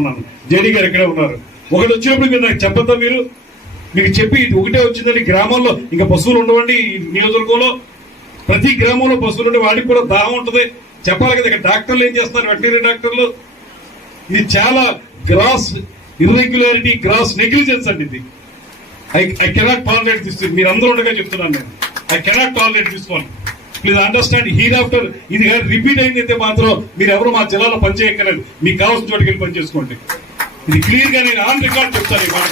ఉన్నాను జేడీ గారు ఇక్కడే ఉన్నారు. ఒకటి వచ్చినప్పుడు మీరు నాకు చెప్పద్దా మీరు? మీకు చెప్పి ఇది ఒకటే వచ్చిందండి. గ్రామాల్లో ఇంకా పశువులు ఉండవండి నియోజకవర్గంలో. ప్రతి గ్రామంలో పశువులు ఉండే వాడికి కూడా దాహం ఉంటుంది. చెప్పాలి కదా ఇక్కడ డాక్టర్లు ఏం చేస్తారు వెటనరీ డాక్టర్లు. ఇది చాలా గ్రాస్ ఇర్రెగ్యులారిటీ గ్రాస్ నెగ్లిజెన్స్ అండి ఇది. ఐ ఐ కెనాట్ టాలరేట్ తీసుకుని మీరు అందరూ ఉండగా చెప్తున్నాను నేను. ఐ కెనాట్ టాలరేట్ తీసుకోండి ప్లీజ్ అండర్స్టాండ్ హీర్ ఆఫ్టర్ ఇది కానీ రిపీట్ అయిందైతే మాత్రం మీరు ఎవరు మా జిల్లాలో పనిచేయక్కర్లేదు మీకు కావాల్సిన చోటుకి వెళ్ళి పనిచేసుకోండి ఇది క్లియర్గా నేను ఆన్ రికార్డ్ చెప్తాను ఈ మాట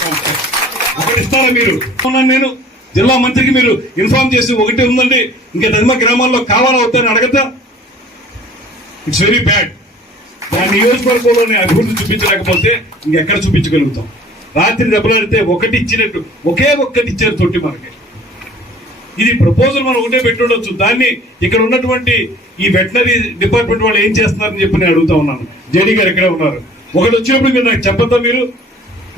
అక్కడ ఇస్తారా మీరు? నేను. జిల్లా మంత్రికి మీరు ఇన్ఫార్మ్ చేసి ఒకటి ఉందండి. ఇంకా తదిమ గ్రామాల్లో కావాలా అవుతారని అడగద్దా? ఇట్స్ వెరీ బ్యాడ్ దాని నియోజకవర్గంలోని అభివృద్ధి చూపించలేకపోతే ఇంకెక్కడ చూపించగలుగుతాం? రాత్రి దెబ్బలాడితే ఒకటి ఇచ్చినట్టు ఒకే ఒక్కటి ఇచ్చారు తొట్టి మనకి. ఇది ప్రపోజల్ మనం ఒకటే పెట్టుండొచ్చు. దాన్ని ఇక్కడ ఉన్నటువంటి ఈ వెటనరీ డిపార్ట్మెంట్ వాళ్ళు ఏం చేస్తున్నారని చెప్పి నేను అడుగుతా ఉన్నాను. జేడీ గారు ఇక్కడే ఉన్నారు. ఒకటి వచ్చినప్పుడు మీరు నాకు చెప్పద్దా మీరు?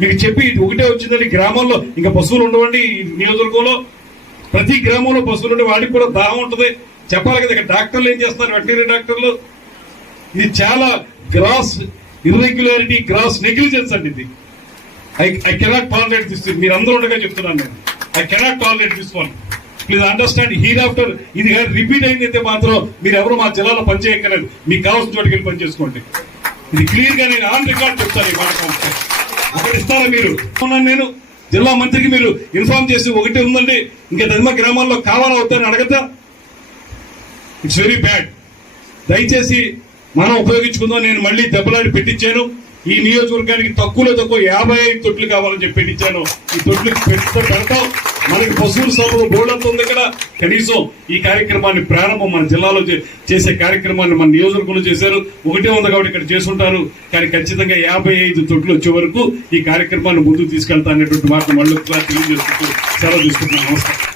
మీకు చెప్పి ఇది ఒకటే వచ్చిందండి గ్రామంలో ఇంకా పశువులు ఉండవండి నియోజకవర్గంలో. ప్రతి గ్రామంలో పశువులు ఉండే వాడికి కూడా దాహం ఉంటుంది. చెప్పాలి కదా ఇక్కడ డాక్టర్లు ఏం చేస్తున్నారు? వెటనరీ డాక్టర్లు. ఇది చాలా గ్రాస్ ఇర్రెగ్యులారిటీ గ్రాస్ నెగ్లిజెన్స్ అండి ఇది. I I cannot tolerate this మీరు అందరూ ఉండగా చెప్తున్నాను నేను. I cannot tolerate this one please understand here after ఇది కానీ రిపీట్ అయిందైతే మాత్రం మీరు ఎవరు మా జిల్లాలో పనిచేయక్కర్లేదు మీకు కావాల్సిన చోటుకి వెళ్ళి పనిచేసుకోండి ఇది క్లియర్గా నేను ఆన్ రికార్డ్ చెప్తాను ఈ మాట అక్కడ ఇస్తారా మీరు? నేను? జిల్లా మంత్రికి మీరు ఇన్ఫార్మ్ చేసి ఒకటి ఉందండి ఇంకా తదిమ గ్రామాల్లో కావాలా అవుతారని అడగద్దా? ఇట్స్ వెరీ బ్యాడ్ దయచేసి మనం ఉపయోగించుకుందాం నేను మళ్ళీ దెబ్బలాడి పెట్టించాను. ఈ నియోజకవర్గానికి తక్కువలో తక్కువ యాభై ఐదు తొట్లు కావాలని చెప్పి పెట్టించాను. ఈ తొట్లు పెట్టుతో పెడతాం. మనకి పశువుల సభలో బోర్డు ఉంది కదా. కనీసం ఈ కార్యక్రమాన్ని ప్రారంభం మన జిల్లాలో చేసే కార్యక్రమాన్ని మన నియోజకవర్గంలో చేశారు. ఒకటే ఉంది కాబట్టి ఇక్కడ చేసుంటారు. కానీ ఖచ్చితంగా యాభై ఐదు తొట్లు వచ్చే వరకు ఈ కార్యక్రమాన్ని ముందుకు తీసుకెళ్తా అనేటువంటి మాట మళ్ళీ తెలియజేసుకుంటూ సెలవు తీసుకుంటున్నాను. నమస్కారం.